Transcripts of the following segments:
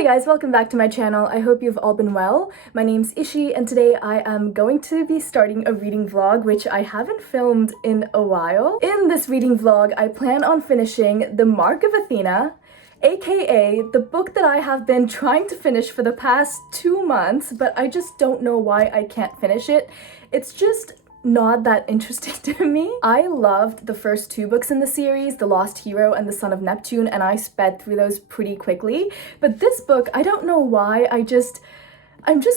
Hey guys, welcome back to my channel. I hope you've all been well. My name's Ishi and today I am going to be starting a reading vlog which I haven't filmed in a while. In this reading vlog, I plan on finishing The Mark of Athena, aka the book that I have been trying to finish for the past 2 months, but I just don't know why I can't finish it. It's just not that interesting to me. I loved the first 2 books in the series, The Lost Hero and The Son of Neptune, and I sped through those pretty quickly. But this book, I don't know why, I'm just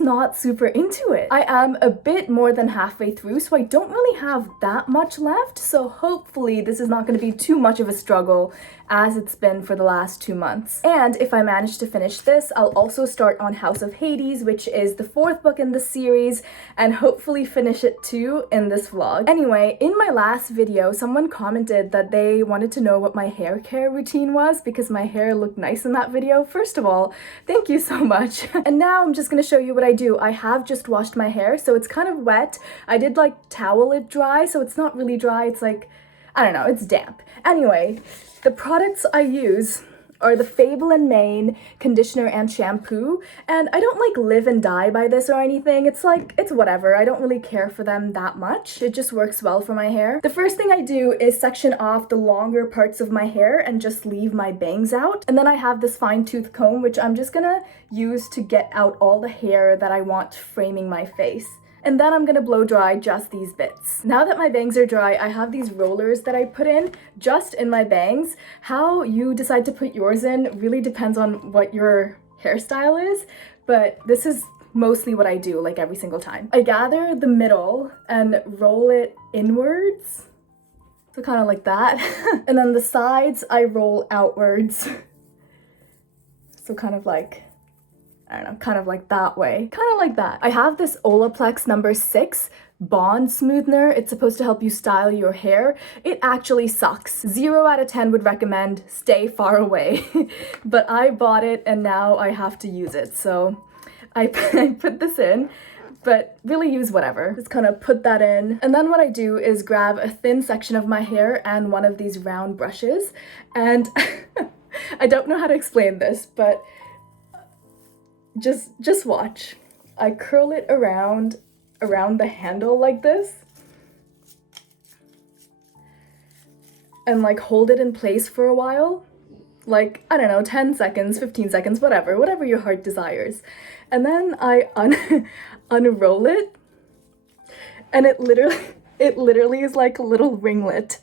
not super into it. I am a bit more than halfway through, so I don't really have that much left, so hopefully this is not going to be too much of a struggle as it's been for the last 2 months. And if I manage to finish this, I'll also start on House of Hades, which is the 4th book in the series, and hopefully finish it too in this vlog. Anyway, in my last video, someone commented that they wanted to know what my hair care routine was because my hair looked nice in that video. First of all, thank you so much. And now I'm just gonna show you what I do. I have just washed my hair, so it's kind of wet. I did like towel it dry, so it's not really dry. It's like, I don't know, it's damp. Anyway, the products I use are the Fable and Mane conditioner and shampoo, and I don't like live and die by this or anything. It's like, it's whatever. I don't really care for them that much. It just works well for my hair. The first thing I do is section off the longer parts of my hair and just leave my bangs out. And then I have this fine tooth comb, which I'm just gonna use to get out all the hair that I want framing my face. And then I'm gonna blow dry just these bits. Now that my bangs are dry, I have these rollers that I put in just in my bangs. How you decide to put yours in really depends on what your hairstyle is, but this is mostly what I do, like every single time. I gather the middle and roll it inwards. So kind of like that. And then the sides, I roll outwards. So kind of like, I don't know, kind of like that way. Kind of like that. I have this Olaplex number 6 Bond Smoothner. It's supposed to help you style your hair. It actually sucks. 0 out of 10 would recommend stay far away. But I bought it and now I have to use it. So I put this in, but really use whatever. Just kind of put that in. And then what I do is grab a thin section of my hair and one of these round brushes. And I don't know how to explain this, but just watch. I curl it around the handle like this and like hold it in place for a while, like, I don't know, 10 seconds, 15 seconds, whatever your heart desires. And then I unroll it, and it literally is like a little ringlet.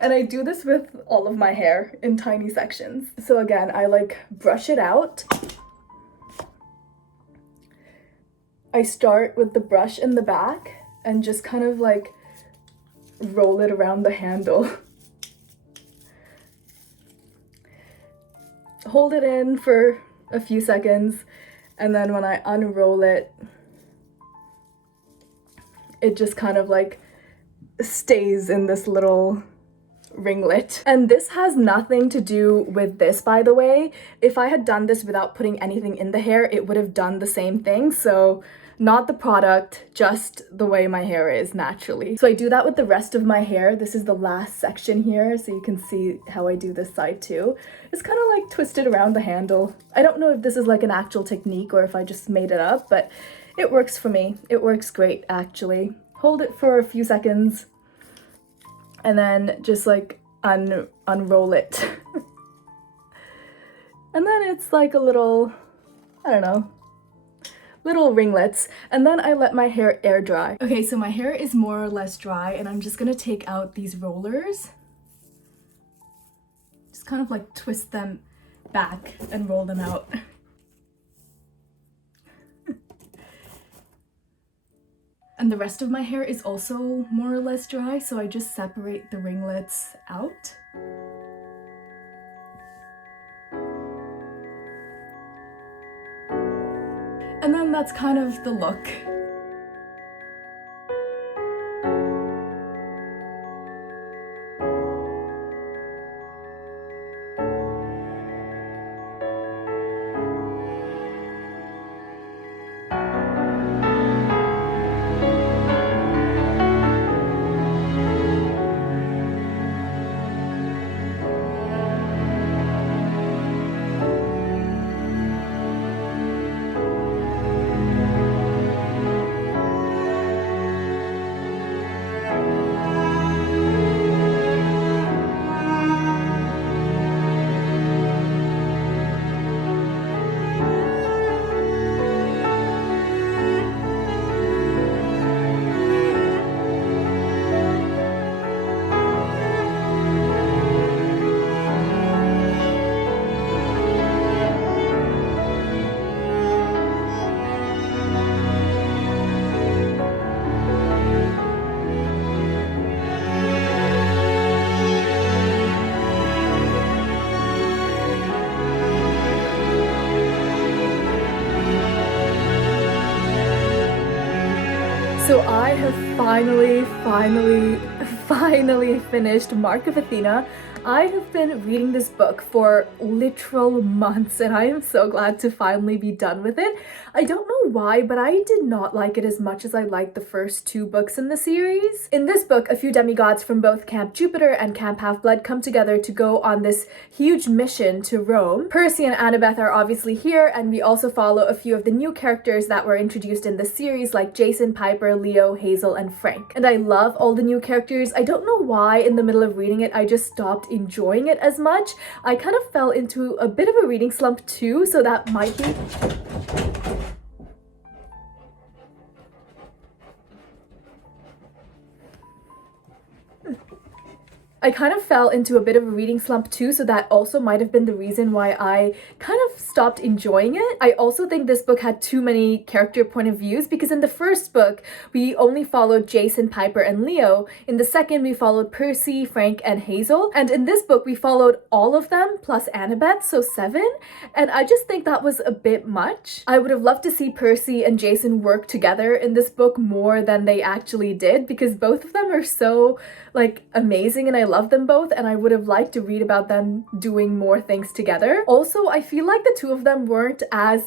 And I do this with all of my hair in tiny sections. So again, I like brush it out. I start with the brush in the back and just kind of like roll it around the handle. Hold it in for a few seconds, and then when I unroll it, it just kind of like stays in this little ringlet. And this has nothing to do with this, by the way. If I had done this without putting anything in the hair, it would have done the same thing. So not the product, just the way my hair is naturally. So I do that with the rest of my hair. This is the last section here, so you can see how I do this side too. It's kind of like twisted around the handle. I don't know if this is like an actual technique or if I just made it up, but it works for me. It works great, actually. Hold it for a few seconds and then just like unroll it. And then it's like a little, I don't know, little ringlets, and then I let my hair air dry. Okay, so my hair is more or less dry, and I'm just gonna take out these rollers. Just kind of like twist them back and roll them out. And the rest of my hair is also more or less dry, so I just separate the ringlets out. And then that's kind of the look. have finally finished Mark of Athena. I have been reading this book for literal months and I am so glad to finally be done with it. I don't know why, but I did not like it as much as I liked the first two books in the series. In this book, a few demigods from both Camp Jupiter and Camp Half-Blood come together to go on this huge mission to Rome. Percy and Annabeth are obviously here, and we also follow a few of the new characters that were introduced in the series, like Jason, Piper, Leo, Hazel, and Frank. And I love all the new characters. I don't know why in the middle of reading it I just stopped enjoying it as much. I kind of fell into a bit of a reading slump too, so that might be... I kind of fell into a bit of a reading slump too, so that also might have been the reason why I kind of stopped enjoying it. I also think this book had too many character point of views, because in the first book, we only followed Jason, Piper, and Leo. In the second, we followed Percy, Frank, and Hazel. And in this book, we followed all of them, plus Annabeth, so 7. And I just think that was a bit much. I would have loved to see Percy and Jason work together in this book more than they actually did, because both of them are so, like, amazing, and I love them both, and I would have liked to read about them doing more things together. Also, I feel like the two of them weren't as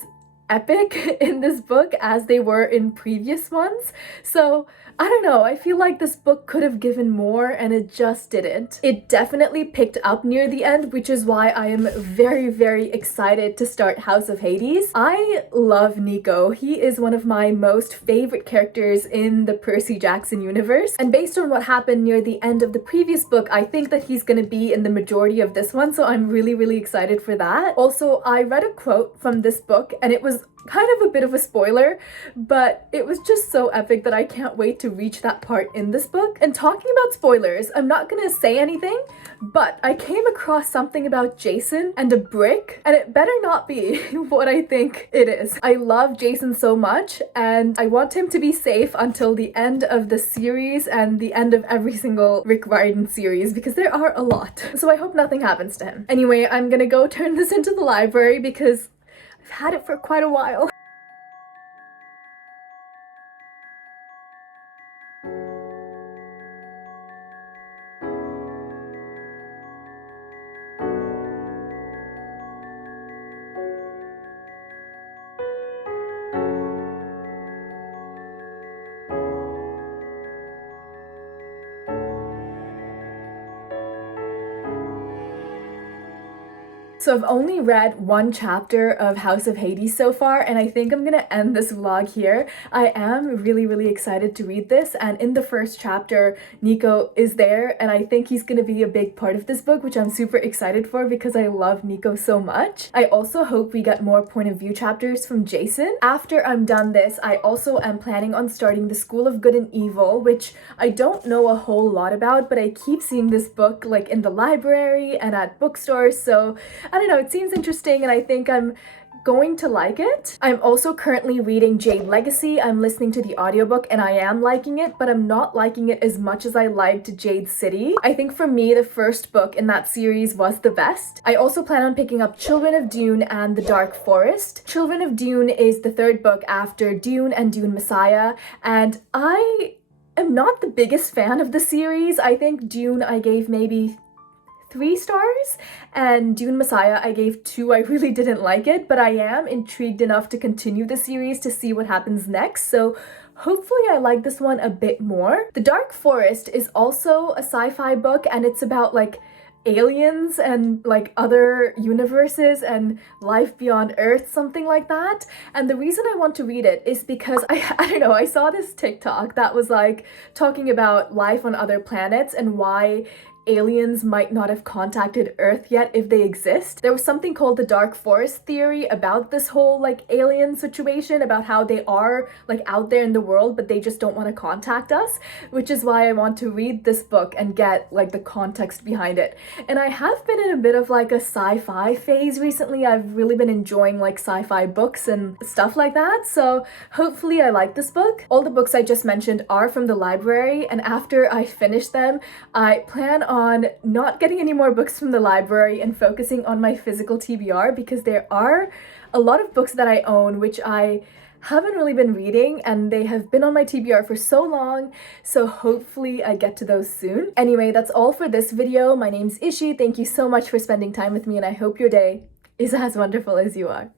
epic in this book as they were in previous ones. So I don't know, I feel like this book could have given more and it just didn't. It definitely picked up near the end, which is why I am very excited to start House of Hades. I love Nico. He is one of my most favorite characters in the Percy Jackson universe, and based on what happened near the end of the previous book, I think that he's gonna be in the majority of this one, so I'm really excited for that. Also, I read a quote from this book and it was kind of a bit of a spoiler, but it was just so epic that I can't wait to reach that part in this book. And talking about spoilers, I'm not gonna say anything, but I came across something about Jason and a brick, and it better not be what I think it is. I love Jason so much, and I want him to be safe until the end of the series and the end of every single Rick Riordan series, because there are a lot. So I hope nothing happens to him. Anyway, I'm gonna go turn this into the library because I've had it for quite a while. So I've only read one chapter of House of Hades so far, and I think I'm gonna end this vlog here. I am really excited to read this, and in the first chapter, Nico is there, and I think he's gonna be a big part of this book, which I'm super excited for because I love Nico so much. I also hope we get more point of view chapters from Jason. After I'm done this, I also am planning on starting The School of Good and Evil, which I don't know a whole lot about, but I keep seeing this book like in the library and at bookstores, so I don't know, it seems interesting and I think I'm going to like it. I'm also currently reading Jade Legacy. I'm listening to the audiobook and I am liking it, but I'm not liking it as much as I liked Jade City. I think for me, the first book in that series was the best. I also plan on picking up Children of Dune and The Dark Forest. Children of Dune is the third book after Dune and Dune Messiah, and I am not the biggest fan of the series. I think Dune I gave maybe 3 stars, and Dune Messiah I gave 2. I really didn't like it, but I am intrigued enough to continue the series to see what happens next, so hopefully I like this one a bit more. The Dark Forest is also a sci-fi book, and it's about like aliens and like other universes and life beyond Earth, something like that. And the reason I want to read it is because I don't know, I saw this TikTok that was like talking about life on other planets and why aliens might not have contacted Earth yet if they exist. There was something called the Dark Forest theory about this whole like alien situation, about how they are like out there in the world but they just don't want to contact us, which is why I want to read this book and get like the context behind it. And I have been in a bit of like a sci-fi phase recently. I've really been enjoying like sci-fi books and stuff like that, so hopefully I like this book. All the books I just mentioned are from the library, and after I finish them, I plan on not getting any more books from the library and focusing on my physical TBR, because there are a lot of books that I own which I haven't really been reading, and they have been on my TBR for so long, so hopefully I get to those soon. Anyway, that's all for this video. My name's Ishi. Thank you so much for spending time with me, and I hope your day is as wonderful as you are.